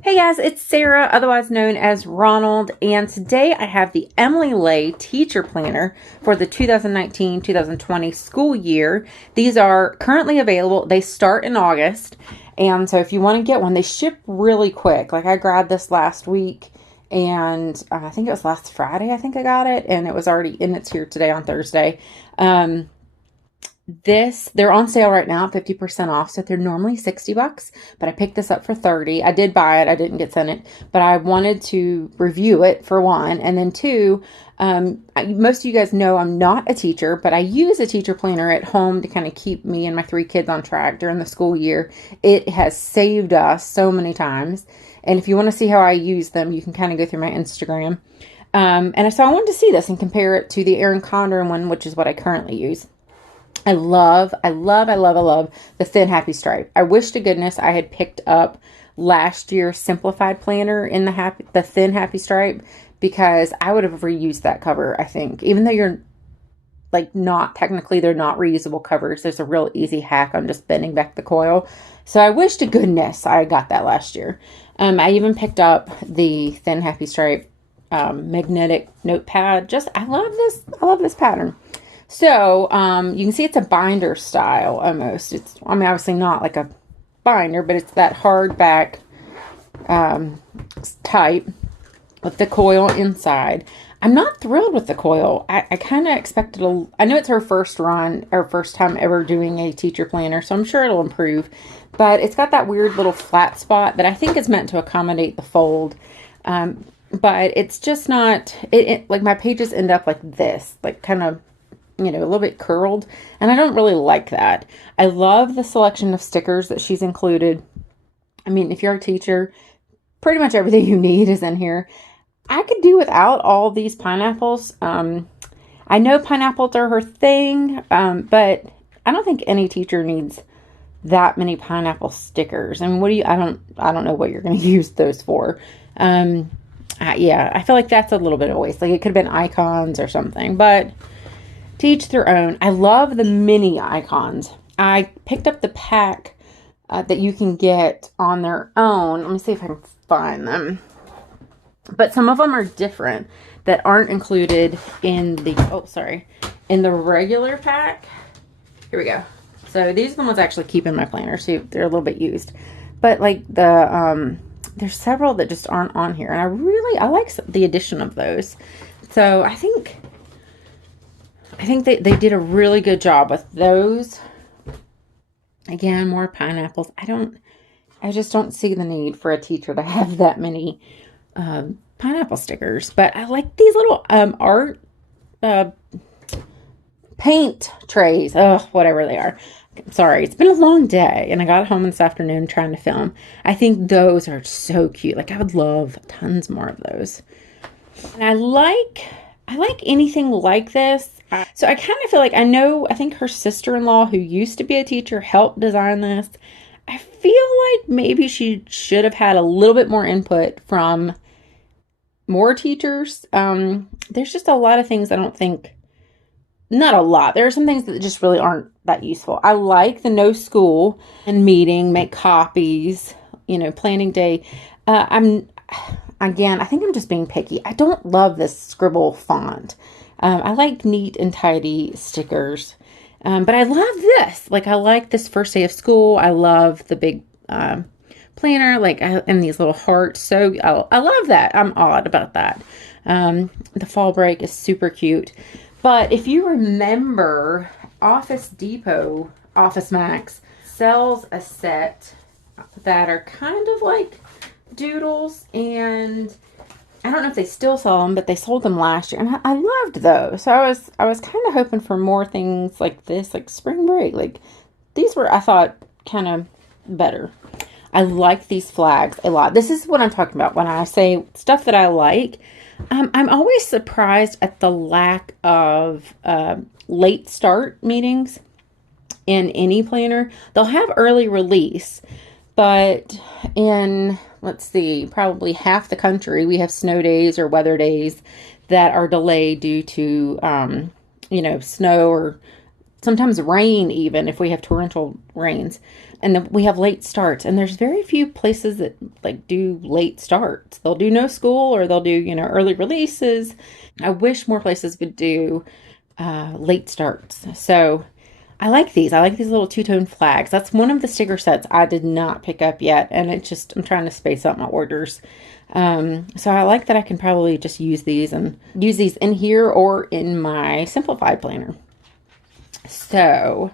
Hey guys, it's Sarah, otherwise known as Ronald, and today I have the Emily Ley Teacher Planner for the 2019-2020 school year. These are currently available. They start in August, and so if you want to get one, they ship really quick. Like I grabbed this last week, and I think it was last Friday I think I got it, and it was already in. It's here today on Thursday. They're on sale right now, 50% off. So they're normally $60, but I picked this up for 30. I did buy it. I didn't get sent it, but I wanted to review it for one. And then two, most of you guys know I'm not a teacher, but I use a teacher planner at home to kind of keep me and my 3 kids on track during the school year. It has saved us so many times. And if you want to see how I use them, you can kind of go through my Instagram. And so I wanted to see this and compare it to the Erin Condren one, which is what I currently use. I love the Thin Happy Stripe. I wish to goodness I had picked up last year's simplified planner in the Thin Happy Stripe, because I would have reused that cover, I think. Even though you're like not technically, they're not reusable covers. There's a real easy hack on just bending back the coil. So I wish to goodness I got that last year. I even picked up the Thin Happy Stripe magnetic notepad. I love this pattern. So, you can see it's a binder style almost. Obviously not like a binder, but it's that hardback type with the coil inside. I'm not thrilled with the coil. I kind of expected I know it's her first run, or first time ever doing a teacher planner, so I'm sure it'll improve. But it's got that weird little flat spot that I think is meant to accommodate the fold. But it's just not, like my pages end up like this, like kind of, a little bit curled, and I don't really like that. I love the selection of stickers that she's included. I mean, if you're a teacher, pretty much everything you need is in here. I could do without all these pineapples. I know pineapples are her thing, but I don't think any teacher needs that many pineapple stickers. I mean, I don't know what you're going to use those for. Yeah, I feel like that's a little bit of a waste. Like it could have been icons or something, but to each their own. I love the mini icons. I picked up the pack that you can get on their own. Let me see if I can find them. But some of them are different that aren't included in in the regular pack. Here we go. So these are the ones I actually keep in my planner. See, they're a little bit used. But like there's several that just aren't on here. And I like the addition of those. So I think they did a really good job with those. Again, more pineapples. I just don't see the need for a teacher to have that many pineapple stickers. But I like these little art paint trays. Oh, whatever they are. Sorry, it's been a long day, and I got home this afternoon trying to film. I think those are so cute. Like I would love tons more of those. And I like anything like this. So I kind of feel like I think her sister-in-law, who used to be a teacher, helped design this. I feel like maybe she should have had a little bit more input from more teachers. There's just a lot of things I don't think, not a lot. There are some things that just really aren't that useful. I like the no school and meeting, make copies, planning day. Again, I think I'm just being picky. I don't love this scribble font. I like neat and tidy stickers. But I love this. Like, I like this first day of school. I love the big planner, and these little hearts. So I love that. I'm odd about that. The fall break is super cute. But if you remember, Office Depot, Office Max sells a set that are kind of like doodles, and I don't know if they still sell them, but they sold them last year, and I loved those. So I was kind of hoping for more things like this, like spring break. Like these were, I thought, kind of better. I like these flags a lot. This is what I'm talking about when I say stuff that I like. I'm always surprised at the lack of late start meetings in any planner. They'll have early release, but in, let's see, probably half the country, we have snow days or weather days that are delayed due to, snow or sometimes rain, even if we have torrential rains. and then we have late starts, and there's very few places that like do late starts. They'll do no school, or they'll do, you know, early releases. I wish more places would do late starts. So I like these. I like these little two-tone flags. That's one of the sticker sets I did not pick up yet, and it just, I'm trying to space out my orders. So I like that I can probably just use these in here or in my simplified planner. So,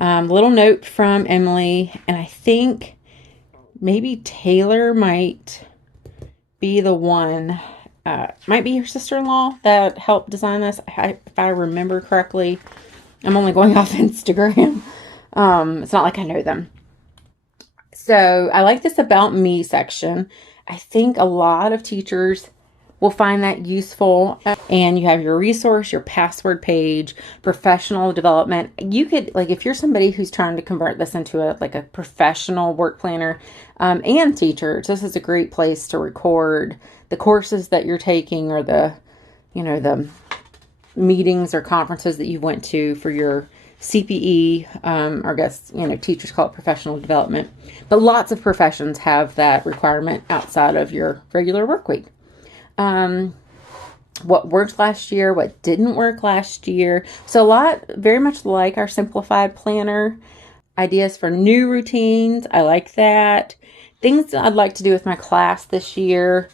little note from Emily, and I think maybe Taylor might be the one, might be your sister-in-law that helped design this, if I remember correctly. I'm only going off Instagram. It's not like I know them. So I like this About Me section. I think a lot of teachers will find that useful. And you have your resource, your password page, professional development. You could, like, if you're somebody who's trying to convert this into a professional work planner, and teachers, this is a great place to record the courses that you're taking, or the meetings or conferences that you went to for your CPE, or I guess, teachers call it professional development. But lots of professions have that requirement outside of your regular work week. What worked last year, what didn't work last year. So a lot, very much like our simplified planner. Ideas for new routines. I like that. Things I'd like to do with my class this year.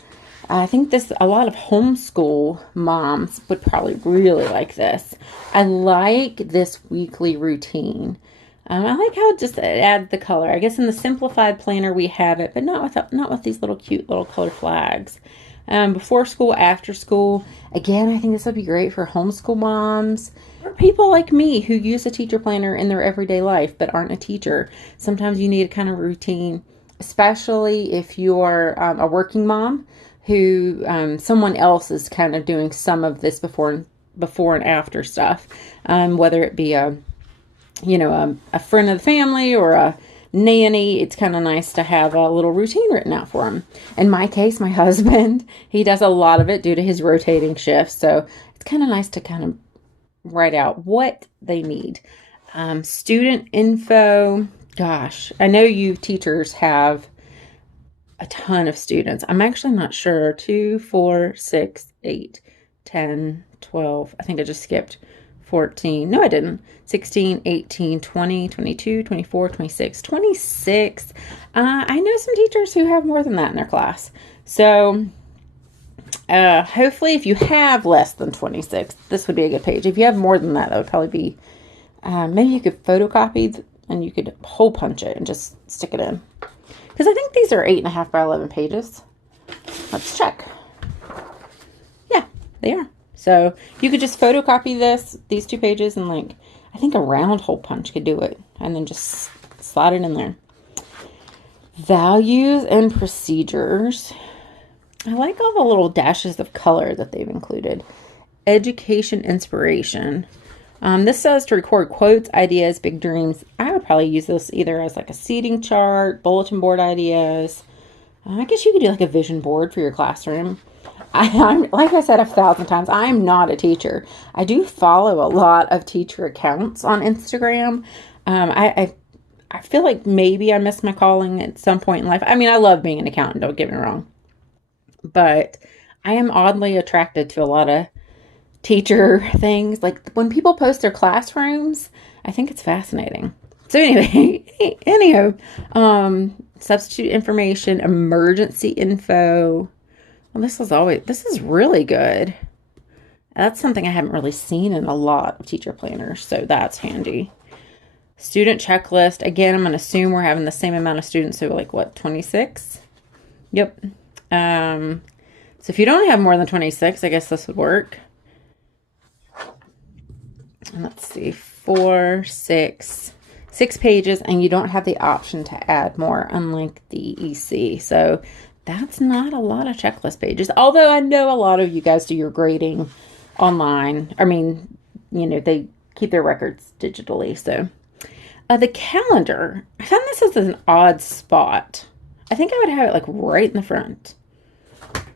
I think a lot of homeschool moms would probably really like this. I like this weekly routine. I like how it just adds the color. I guess in the simplified planner we have it, but not with these little cute little color flags. Before school, after school. Again, I think this would be great for homeschool moms, or people like me who use a teacher planner in their everyday life but aren't a teacher. Sometimes you need a kind of routine, especially if you're a working mom who someone else is kind of doing some of this before and after stuff, whether it be a friend of the family or a nanny. It's kind of nice to have a little routine written out for them. In my case, my husband, he does a lot of it due to his rotating shifts, so it's kind of nice to kind of write out what they need. Student info. Gosh, I know you teachers have a ton of students. I'm actually not sure. 2, 4, 6, 8, 10, 12. I think I just skipped 14. No, I didn't. 16, 18, 20, 22, 24, 26, 26. I know some teachers who have more than that in their class. So hopefully if you have less than 26, this would be a good page. If you have more than that, that would probably be, maybe you could photocopy and you could hole punch it and just stick it in. Because I think these are 8.5 by 11 pages. Let's check. Yeah, they are. So you could just photocopy these 2 pages, and I think a round hole punch could do it. And then just slide it in there. Values and procedures. I like all the little dashes of color that they've included. Education inspiration. This says to record quotes, ideas, big dreams. I would probably use this either as a seating chart, bulletin board ideas. I guess you could do a vision board for your classroom. I'm like I said 1,000 times, I'm not a teacher. I do follow a lot of teacher accounts on Instagram. I feel like maybe I missed my calling at some point in life. I mean, I love being an accountant, don't get me wrong. But I am oddly attracted to a lot of teacher things. Like when people post their classrooms, I think it's fascinating. So anyway, substitute information, emergency info. Well, this is really good. That's something I haven't really seen in a lot of teacher planners, so that's handy. Student checklist. Again, I'm going to assume we're having the same amount of students, so 26? Yep. So if you don't have more than 26, I guess this would work. And let's see, 4, 6 pages, and you don't have the option to add more, unlike the EC. So that's not a lot of checklist pages. Although I know a lot of you guys do your grading online. I mean, they keep their records digitally. So the calendar, I found this as an odd spot. I think I would have it right in the front.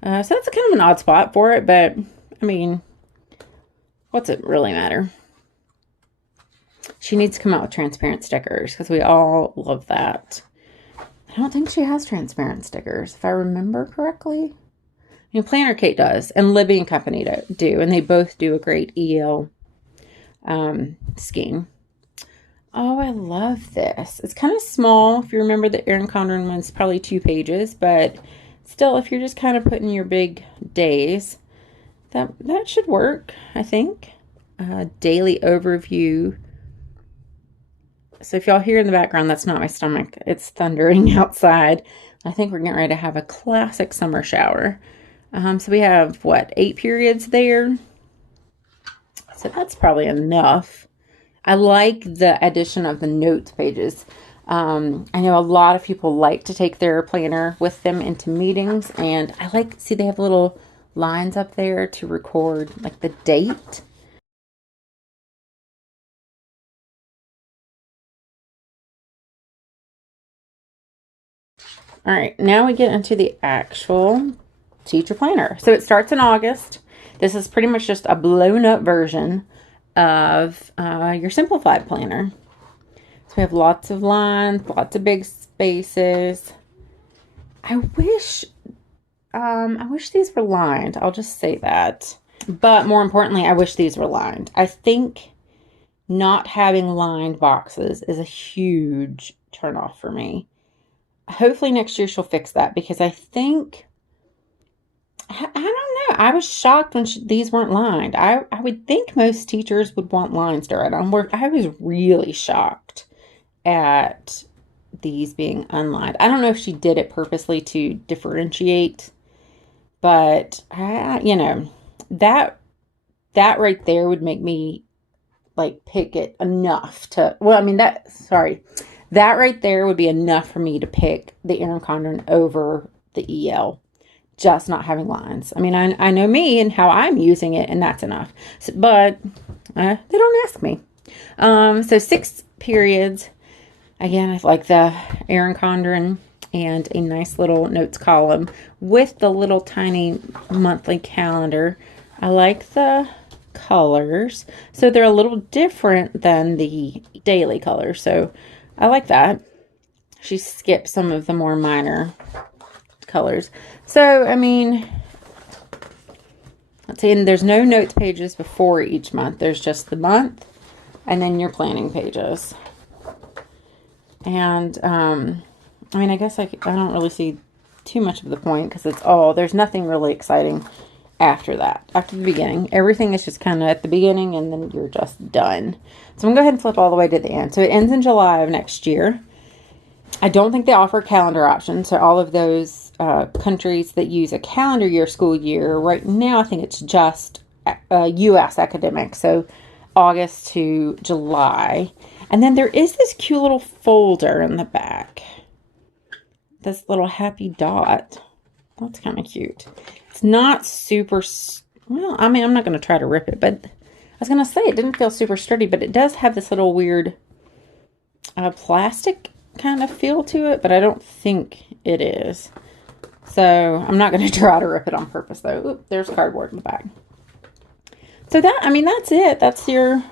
So that's a kind of an odd spot for it, but I mean, what's it really matter? She needs to come out with transparent stickers because we all love that. I don't think she has transparent stickers, if I remember correctly. You know, Planner Kate does, and Libby and Company do, and they both do a great EL scheme. Oh, I love this. It's kind of small. If you remember, the Erin Condren one's probably 2 pages, but still, if you're just kind of putting your big days, that should work, I think. Daily overview. So if y'all hear in the background, that's not my stomach. It's thundering outside. I think we're getting ready to have a classic summer shower. So we have, what, 8 periods there? So that's probably enough. I like the addition of the notes pages. I know a lot of people like to take their planner with them into meetings, and I like, see, they have little lines up there to record like the date. All right, now we get into the actual teacher planner. So it starts in August. This is pretty much just a blown up version of your simplified planner. So we have lots of lines, lots of big spaces. I wish these were lined. I'll just say that. But more importantly, I wish these were lined. I think not having lined boxes is a huge turnoff for me. Hopefully next year she'll fix that, because I think, I don't know, I was shocked when these weren't lined. I would think most teachers would want lines to write on. I was really shocked at these being unlined. I don't know if she did it purposely to differentiate, but you know, that right there would make me like pick it enough to, well, I mean, that right there would be enough for me to pick the Erin Condren over the EL, just not having lines. I mean, I know me and how I'm using it, and that's enough. So, but they don't ask me. So 6 periods. Again, I like the Erin Condren, and a nice little notes column with the little tiny monthly calendar. I like the colors. So they're a little different than the daily colors. So I like that. She skipped some of the more minor colors. So, I mean, let's see, and there's no notes pages before each month. There's just the month and then your planning pages. And, I mean, I guess I don't really see too much of the point, because there's nothing really exciting after that, after the beginning. Everything is just kind of at the beginning, and then you're just done. So I'm going to go ahead and flip all the way to the end. So it ends in July of next year. I don't think they offer calendar options. So all of those countries that use a calendar year, school year, right now I think it's just U.S. academic. So August to July. And then there is this cute little folder in the back. This little happy dot. That's kind of cute. It's not super, well, I mean, I'm not going to try to rip it, but I was going to say it didn't feel super sturdy, but it does have this little weird plastic kind of feel to it, but I don't think it is. So I'm not going to try to rip it on purpose, though. Oop, there's cardboard in the back. So that's it. That's your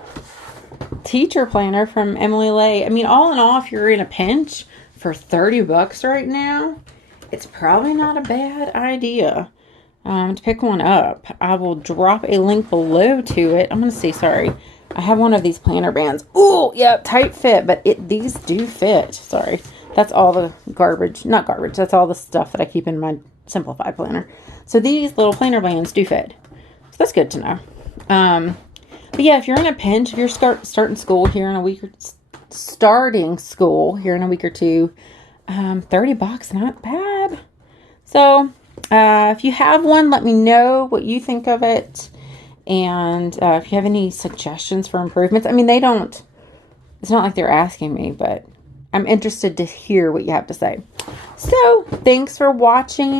teacher planner from Emily Ley. I mean, all in all, if you're in a pinch for $30 right now, it's probably not a bad idea to pick one up. I will drop a link below to it. I'm going to see, sorry. I have one of these planner bands. Oh, yeah, tight fit, but these do fit. Sorry. That's all the garbage. Not garbage. That's all the stuff that I keep in my simplified planner. So these little planner bands do fit. So that's good to know. But yeah, if you're in a pinch, if you're starting school here in a week, starting school here in a week or two, $30, not bad. So if you have one, let me know what you think of it. And if you have any suggestions for improvements, I mean, it's not like they're asking me, but I'm interested to hear what you have to say. So thanks for watching.